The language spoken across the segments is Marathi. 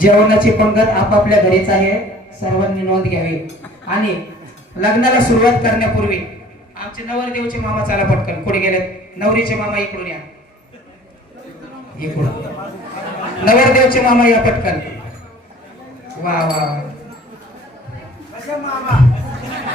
जेवणाची पंगत आपापल्या घरीच आहे. सर्वांनी नोंद घ्यावी. आणि लग्नाला सुरुवात करण्यापूर्वी आमचे नवरदेवचे मामा चला पटकन. कुठे गेलेत? नवरीचे मामा इकडून या. इकडून. नवरदेवचे मामा या पटकन. वा वा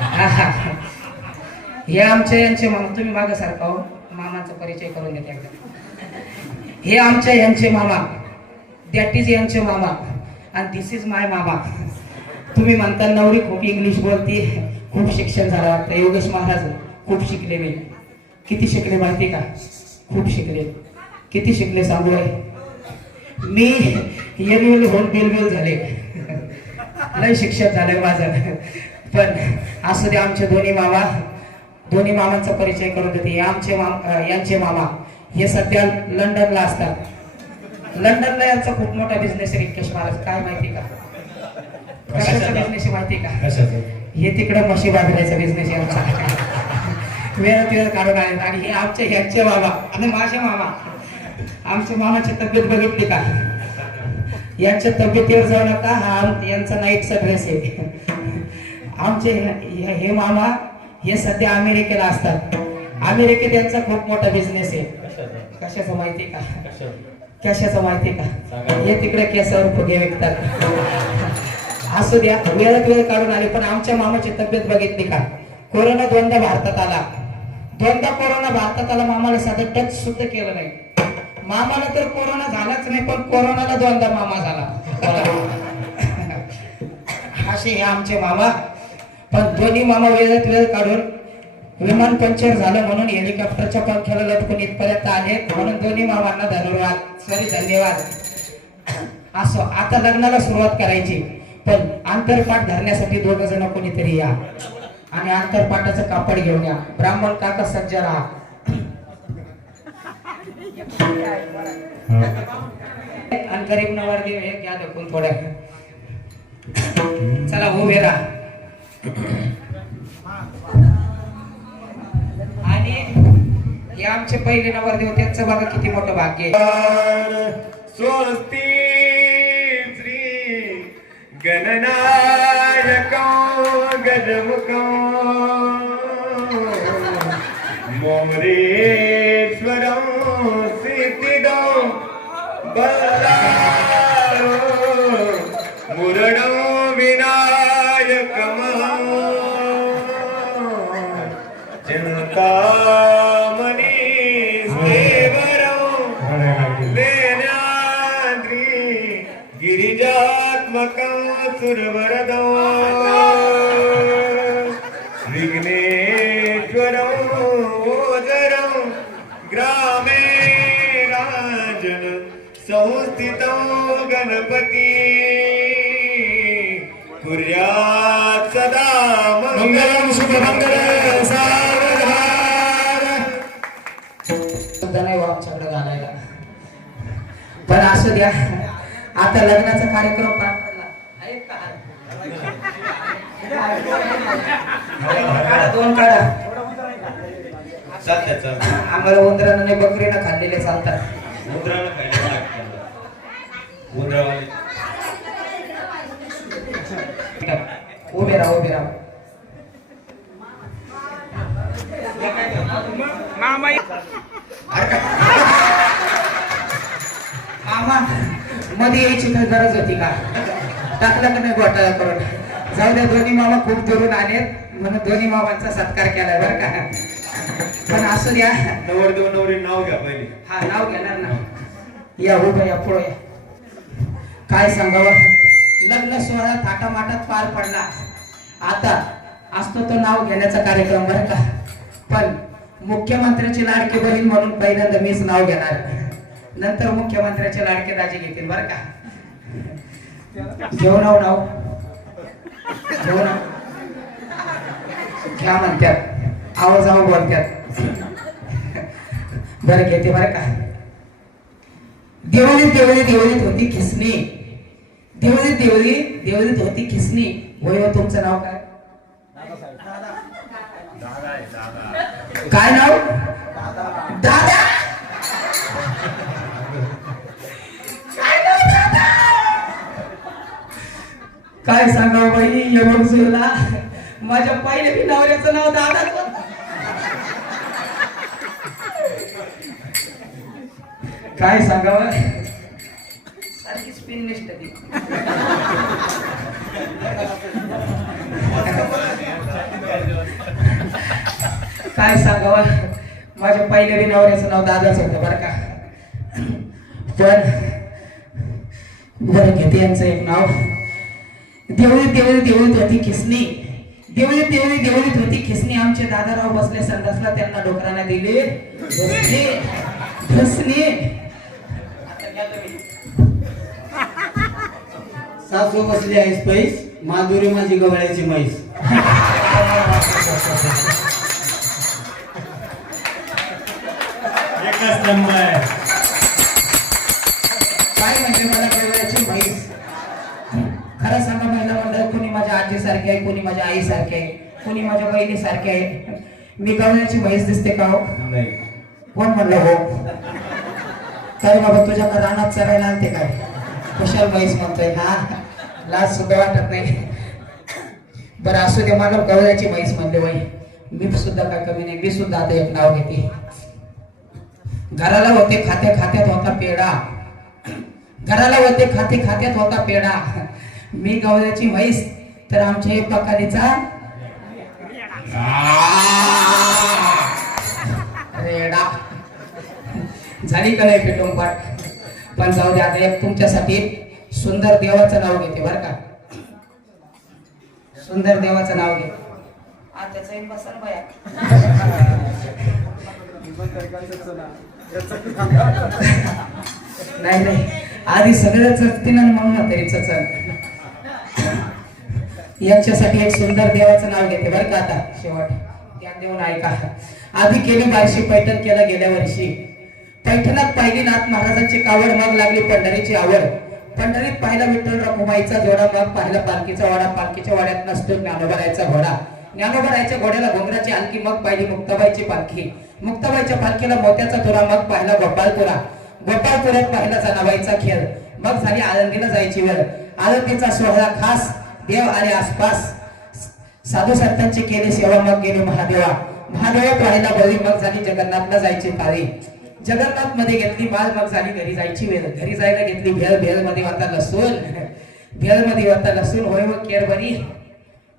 हा, हा. हे आमचे यांचे मामा. तुम्ही मागे सारखा हो. मामाचा परिचय करून देते हे आमच्या यांचे मामा. दॅट इज यांचे मामा. आणि दिस इज माय मामा तुम्ही म्हणता नवरी खूप इंग्लिश बोलते. खूप शिक्षण झालं वाटतं. योगेश महाराज खूप शिकले मी. किती शिकले माहिती का? खूप शिकले. किती शिकले सांगू आहे? मी येऊन होऊन बिल झाले. लय शिक्षण झालंय माझं. पण असू दे आमचे दोन्ही मामा. दोन्ही मामांचा परिचय करून देते. आमचे माम यांचे मामा. हे सध्या लंडनला असतात. लंडनला यांचा खूप मोठा बिझनेस आहे रिकेश महाराज काय माहिती का? कशाचा बिझनेस माहिती का? हे तिकडं म्हशी बांधण्याचा बिझनेस यांचा वेळात वेळ काढून आले. आणि हे आमचे ह्यांचे मामा. आणि माझे मामा. आमच्या मामाची तब्येत बघितली का? यांच्या तब्येतीवर जाऊ नका. हा यांचा नाईटचा ड्रेस आहे. आमचे हे मामा हे सध्या अमेरिकेला असतात. अमेरिकेत यांचा खूप मोठा बिझनेस आहे. कशाचं? कशाचं माहिती का? कशाचं माहिती का. हे तिकडे केसावर फुगे विकतात. असू द्या वेळात वेळ काढून आले पण आमच्या मामाची तब्येत बघितली का? कोरोना दोनदा भारतात आला. दोनदा कोरोना भारतात आला मामाला साधं टच सुद्धा केलं नाही. मामाला तर कोरोना झालाच नाही पण कोरोनाला दोनदा मामा झाला. असे हे आमचे मामा. पण दोन्ही मामा वेळात वेळ काढून विमान पंक्चर झालं म्हणून हेलिकॉप्टरच्या पंख्याला लटकून इथपर्यंत आले. म्हणून दोन्ही मामांना धन्यवाद. सॉरी धन्यवाद. असो आता लग्नाला सुरुवात करायची. पण आंतरपाठ धरण्यासाठी दोघ जण कोणीतरी या. आणि आंतरपाठाचं कापड घेऊन या. ब्राह्मण काका सज्ज राहा. आणि गरीब नवरदेव हे घ्या दाखवून थोड्या. चला उभे राहा. आणि हे आमचे पहिले नवरदेव त्यांचं बघा किती मोठं भाग्य स्वस्ती श्री गणनायकं गजमुखं मोरेश्वरं सिद्धिदो बल्लारो देवरं लेनाद्रि गिरिजात्मकं सुरवरदं विघ्नेश्वरं ओजरं ग्रामे राजन संस्थितं गणपती. कुर्यात् सदा मङ्गलं शुभमङ्गलं पण असू द्या. आता लग्नाचा कार्यक्रम पार पडला. दोन काढा. आम्हाला उंदरानं नाही बकरीनं खाल्लेले चालतात. उंदरावाले. उभे राहा उभे राहा. मामा मध्ये यायची काय गरज होती का? टाकला का नाही घोटाळा करून. जाऊ द्या दोन्ही मामा खूप दुरून आलेत. म्हणून दोन्ही मामांचा सत्कार केलाय बरं का. पण असू द्या. नवरदेव नवरी नाव घ्या पहिले. हा नाव घेणार ना. या उभं या पुढे या. काय सांगावं? लग्न सोहळा थाटामाटात पार पडला. आता असतो तो नाव घेण्याचा कार्यक्रम बरं का. पण मुख्यमंत्र्याची लाडकी बहीण म्हणून पहिल्यांदा मीच नाव घेणार. नंतर मुख्यमंत्र्याचे लाडके दाजी घेतील बरं का? घेऊ नाव? नाव घ्या म्हणतात? आवाज आव बोलतात. बरं घेते बरं का? देवळीत देवळीत देवळीत होती खिसणी. देवळीत देवळी देवळीत होती खिसणी. हो तुमचं नाव काय? काय नाव? काय सांगावं बाई? यमनसूरला माझ्या पहिल्या बी नवऱ्याचं नाव दादाच होतं. काय सांगावं? सारखी स्पिन ती काय सांगावं? माझ्या पहिल्या बी नवऱ्याचं नाव दादाच होतं बरं का. पण बरं घेते यांचं एक नाव देवळीत देवळीत देवळीत होती खिसणी. देवळीत देवळीत देवळीत होती खिसणी. आमचे दादाराव बसले संडासला त्यांना डोकराने दिले. बसले. बसले. सासू बसली आहेस पैस माधुरी माझी गवळ्याची म्हैस. एकच नंबर आहे कोणी माझ्या आई सारखे आहे कोणी माझ्या बहिणी सारखे आहे. मी गवळ्याची म्हैस दिसते का हो? नाही. कोण म्हणलं हो? काय बाबा तुझ्या का रानात चरायला आलते काय? कुशाल म्हैस म्हणतोय हा? लाज सुद्धा वाटत नाही. बरं असू दे मला गवळ्याची म्हैस म्हणले बाई मी सुद्धा काय कमी नाही मी सुद्धा आता एक नाव घेते. घराला होते खात्या खात्यात होता पेढा. घराला होते खाते खात्यात होता पेढा. मी गवळ्याची म्हैस तर आमच्या एक पकारीचा रेडा झाली का नाही पेटून पाठ? पण जाऊ दे आता एक तुमच्यासाठी सुंदर देवाचं नाव घेते बर का. सुंदर देवाचं नाव घे. बसन बाया. नाही नाही. आधी सगळं चचतील आणि मग ना तरी चचल यांच्यासाठी एक सुंदर देवाचं नाव घेते बरं का आता शेवट. ज्ञान देऊन ऐका. आधी केली बारशी पैठण केला गेल्या वर्षी. पैठणात पाहिली नाथ महाराजांची कावड मग लागली पंढरीची आवड. पंढरीत पाहिला विठ्ठल रखुमाईचा जोडा मग पाहिला पालखीचा वाडा. पालखीच्या वाड्यात नसतो ज्ञानोबरायचा घोडा. ज्ञानोबरायच्या घोड्याला घोंगराची आणखी मग पाहिली मुक्ताबाईची पालखी. मुक्ताबाईच्या पालखीला मोत्याचा तुरा मग पाहिला गोपाळपुरा गोपाळपुऱ्यात पाहिला जनाबाईचा खेळ. मग झाली आळंदीला जायची वेळ. आळंदीचा सोहळा खास देव आले आसपास साधू संतांचे केले सेवा मग गेले महादेवा. महादेवा पाहायला बळी मग झाली जगन्नाथला जायची पाळी जगन्नाथमध्ये घेतली माल मग झाली घरी जायची वेळ. घरी जायला घेतली भेल भेल मध्ये होता लसूण. भेल मध्ये होता लसूण होय व केरबरी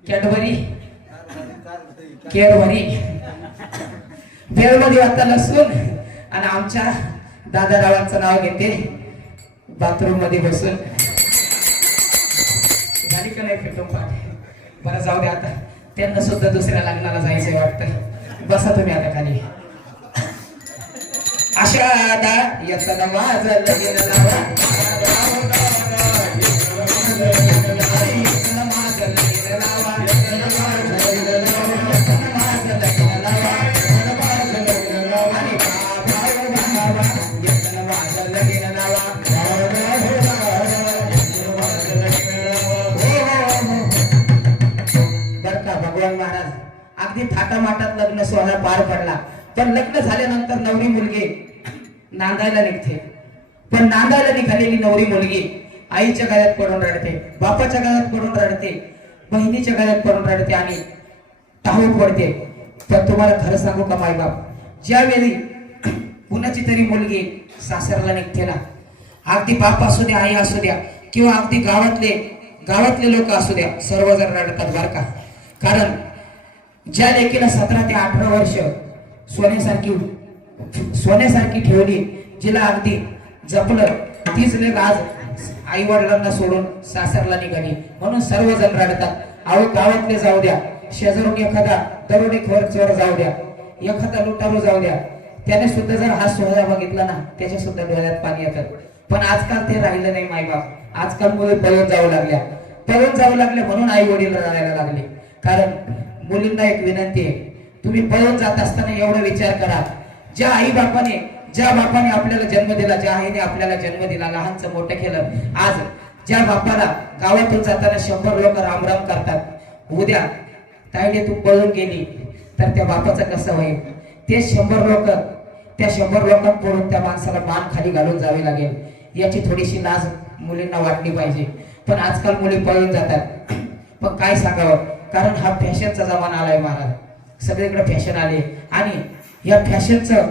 कॅडबरी केरबरी भेल मध्ये होता लसूण. आणि आमच्या दादा रावांचं नाव घेते. बाथरूममध्ये बसून. झाली का नाही पाठ बरं जाऊ दे आता त्यांना सुद्धा दुसऱ्या लग्नाला जायचंय वाटतं बसा तुम्ही आता खाली अशा आता याचा अगदी थाटामाटात लग्न सोहळा पार पडला. पण लग्न झाल्यानंतर नवरी मुलगी नांदायला निघते. पण नांदायला निघालेली नवरी मुलगी आईच्या गळ्यात पडून रडते बापाच्या गळ्यात पडून रडते बहिणीच्या गळ्यात पडून रडते आणि टाहून पडते. तर तुम्हाला खरं सांगू का मायबाप ज्यावेळी कुणाची तरी मुलगी सासरला निघते ना अगदी बाप असू द्या आई असू द्या किंवा अगदी गावातले गावातले लोक असू द्या सर्वजण रडतात बर का. कारण ज्या लेकीला सतरा ते अठरा वर्ष सोन्यासारखी सोन्यासारखी ठेवली जिला अगदी जपलं तीच लेख आज आई वडिलांना सोडून सासरला निघाली. म्हणून सर्वजण रडतात आहो गावातले जाऊ द्या. शेजारून एखादा दरोडेखोर चोर जाऊ द्या. एखादा लुटारू जाऊ द्या. त्याने सुद्धा जर हा सोहळा बघितला ना त्याच्या सुद्धा डोळ्यात पाणी येतात पण आजकाल ते राहिलं नाही मायबाप आजकाल मुले पळून जाऊ लागल्या. पळून जाऊ लागले म्हणून आई वडील रडायला लागले. कारण मुलींना एक विनंती आहे. तुम्ही पळून जात असताना एवढा विचार करा. ज्या आई बापाने ज्या बापाने आपल्याला जन्म दिला ज्या आईने आपल्याला जन्म दिला लहानचं मोठं केलं आज ज्या बापाला गावातून जाताना शंभर लोक रामराम करतात उद्या ताईने तू पळून गेली तर त्या बापाचं कसं होईल? ते शंभर लोक त्या शंभर लोकांकडून त्या माणसाला मान खाली घालून जावे लागेल. याची थोडीशी लाज मुलींना वाटली पाहिजे. पण आजकाल मुली पळून जातात. पण काय सांगावं? कारण हा फॅशनचा जमाना आलाय महाराज. सगळीकडे फॅशन आले. आणि या फॅशनचं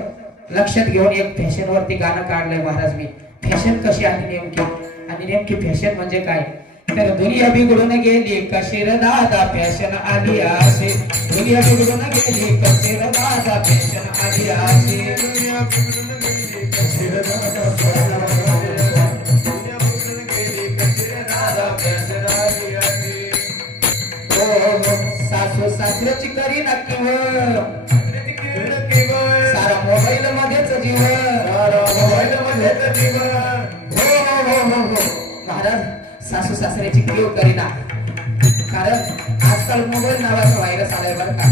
लक्षात घेऊन एक फॅशनवरती गाणं काढलंय महाराज मी. फॅशन कशी आहे नेमकी? आणि नेमकी फॅशन म्हणजे काय? तर दुनिया बिघडून गेली कशीर दादा फॅशन आली असे. दुनिया बिघडून गेली कशीर दादा फॅशन आली असे. सासू सासऱ्याची करी नक्की हो किरण केवळ. सारा मोबाईल मध्येच जीव जीवन. हो हो हो हो हो. महाराज सासू सासऱ्याची कीव करीना कारण आजकाल मोबाईल नावाचा व्हायरस आलाय बरं का.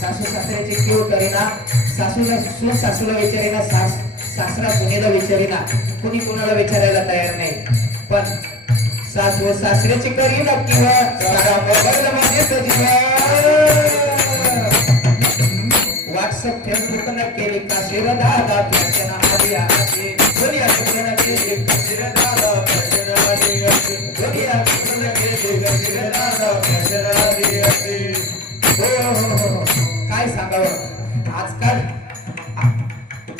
सासू सासऱ्याची कीव करीना सासूला सुन सासूला विचारेना सास सासरा सुनेला विचारेना. कुणी कुणाला विचारायला तयार नाही. पण सासू सासऱ्याची करी नक्की सारा मोबाईल मध्येच जीवन. व्हॉट्सअप फेसबुक न केले का शिर दादा फॅशन आली. अशी दुनिया कुठं न केली का शिर दादा फॅशन आली अशी. दुनिया कुठं न केली का शिर दादा फॅशन आली अशी हो हो, हो हो. काय सांगावं? आजकाल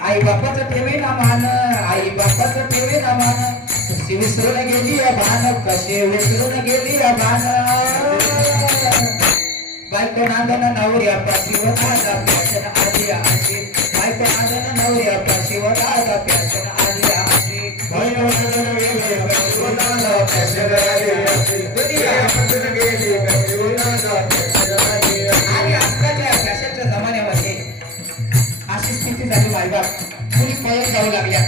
आई बापाचं ठेवे ना मान आई बापाचं ठेवे ना मान. कशी विसरून गेली अभान भान कशी विसरून गेली अभान भान बायको नांदन नवऱ्या पाशीव दादा फॅशन आली अशी बायको नांदन नवऱ्या पाशीव दादा फॅशन आली अशी बायकोनं गेली, कशीर दादा फॅशन आली अशी. दुनिया बिघडून गेली, कशीर दादा फॅशन आली अशी. आणि आजकालच्या फॅशनच्या जमान्यामध्ये अशी स्थिती झाली मायबाप. मुली पळत जाऊ लागल्या.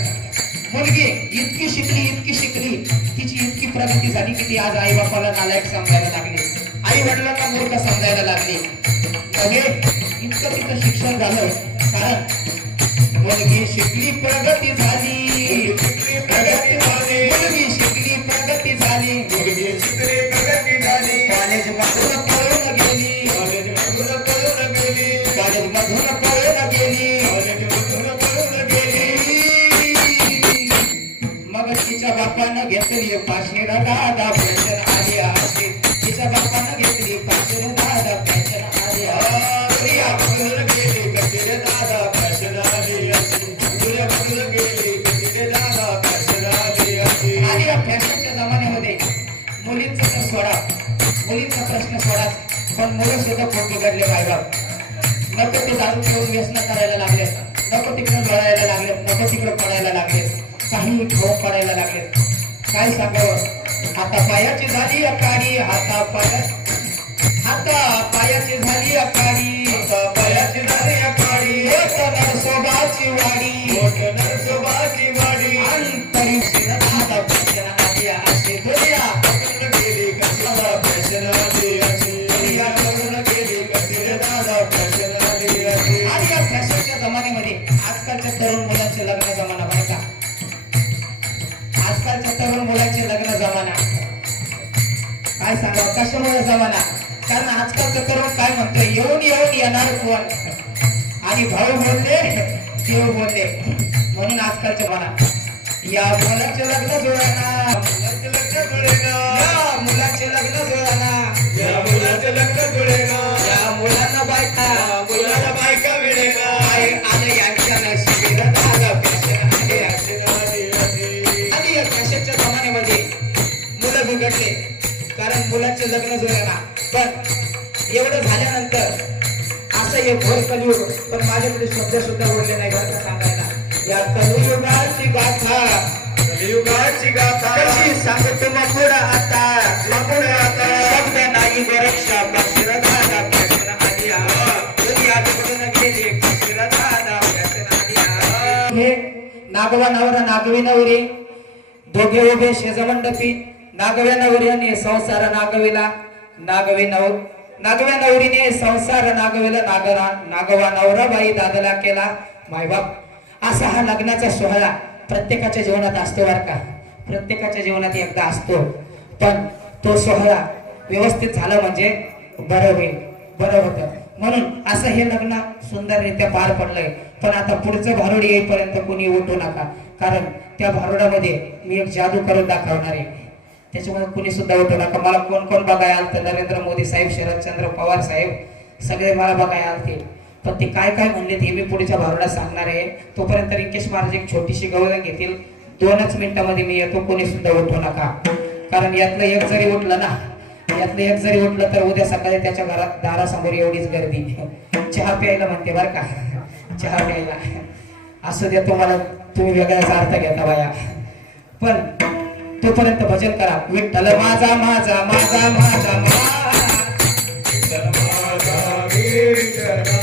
मुलगी इतकी शिकली इतकी शिकली. तिची इतकी प्रगती झाली की ती आज आई बापाला नालायक समजायला लागली. आई वडिलांना मूर्ख समजायला लागली म्हणजे इतकं तिचं शिक्षण झालं कारण मुलगी शिकली प्रगती झाली शिकली, प्रगती झाली. मुलगी शिकली प्रगती झाली मुलगी शिकली, प्रगती झाली. कॉलेज मधून पळून गेली कॉलेजमधून पळून गेली. कॉलेज मधून पळून गेली कॉलेजमधून पळून गेली. मग तिच्या बापानं घेतली पाचशे दादा सोडा मुलींचा प्रश्न सोडा पण मुलं सुद्धा खूप बिघडले मायबाप नको ते दारू पिऊन व्यसन करायला लागले नको तिकडे लढायला लागले नको तिकडे पडायला लागले काही ठोक पडायला लागले काय सांगावं आता पायाची झाली अकाडी हाता पाया हाता पायाची झाली अकाडी आता पायाची झाली अकाडी. एक नरसोबाची वाडी. मोठ नरसोबाची वाडी. अंतरी अशी दुनिया. गेली, दुनिया गेली, आणि या फॅशनच्या जमान्यामध्ये आजकालच्या तरुण मुलांचे लग्न जमाना बघा आजकालच्या तरुण मुलांचे लग्न जमाना. काय सांगावं? कशामुळे जमाना? कारण आजकालचं तरुण काय म्हणतोय? येऊन येऊन येणार कोण? आणि भाऊ बोलले देव बोलले. म्हणून आजकालच्या जमाना. या मुलाचे लग्न जुळाना. मुलाचे लग्न. या मुलाचे लग्न जुळाना. या मुलाचे लग्न जुळेना. या मुलांना बायका. मुलांचे लग्न जुळेना पण एवढं झाल्यानंतर असं हे घोर कलियुग पण माझ्याकडे शब्द सुद्धा बोलले नाही बरं का सांगायला. या कलियुगाची गाथा. कलियुगाची गाथा. कशी सांगतो पुढं आता? पुढे आता. शब्द नाही बरक्षा दादा आली गेली? दादा आली. हे नागवा नवरा नागवी नवरी दोघे उभे शेजमंडपी नागव्या नवऱ्याने संसार नागविला नागवे नव नागव्या नवरीने संसार नागविला नागरा नागवा नवरा बाई दादला केला मायबाप असा हा लग्नाचा सोहळा प्रत्येकाच्या जीवनात असतो बर का प्रत्येकाच्या जीवनात एकदा असतो पण तो सोहळा व्यवस्थित झाला म्हणजे बरं होईल बरं होतं म्हणून असं हे लग्न सुंदररित्या पार पडलंय पण आता पुढचं भारुड येईपर्यंत कोणी उठू नका कारण त्या भारुडामध्ये मी एक जादू करून दाखवणार आहे त्याच्यामुळे कुणी सुद्धा होतं का मला कोण कोण बघायला आलं नरेंद्र मोदी साहेब शरदचंद्र पवार साहेब सगळे मला बघायला आलते. पण ते काय काय म्हणले हे मी पुढच्या भावना सांगणार आहे. तोपर्यंत रिंकेश महाराज एक छोटीशी गवळण घेतील. दोनच मिनिटामध्ये मी येतो. कोणी सुद्धा उठू नका. कारण यातलं एक जरी उठलं ना यातलं एक जरी उठलं तर उद्या सकाळी त्याच्या घरात दारासमोर एवढीच गर्दी. चहा प्यायला म्हणते बरं का. चहा प्यायला. असं द्या तुम्हाला तुम्ही वेगळाच अर्थ घेता बाया. पण तोपर्यंत भजन करा. विठ्ठल माझा माझा माझा माझा माझा. माझा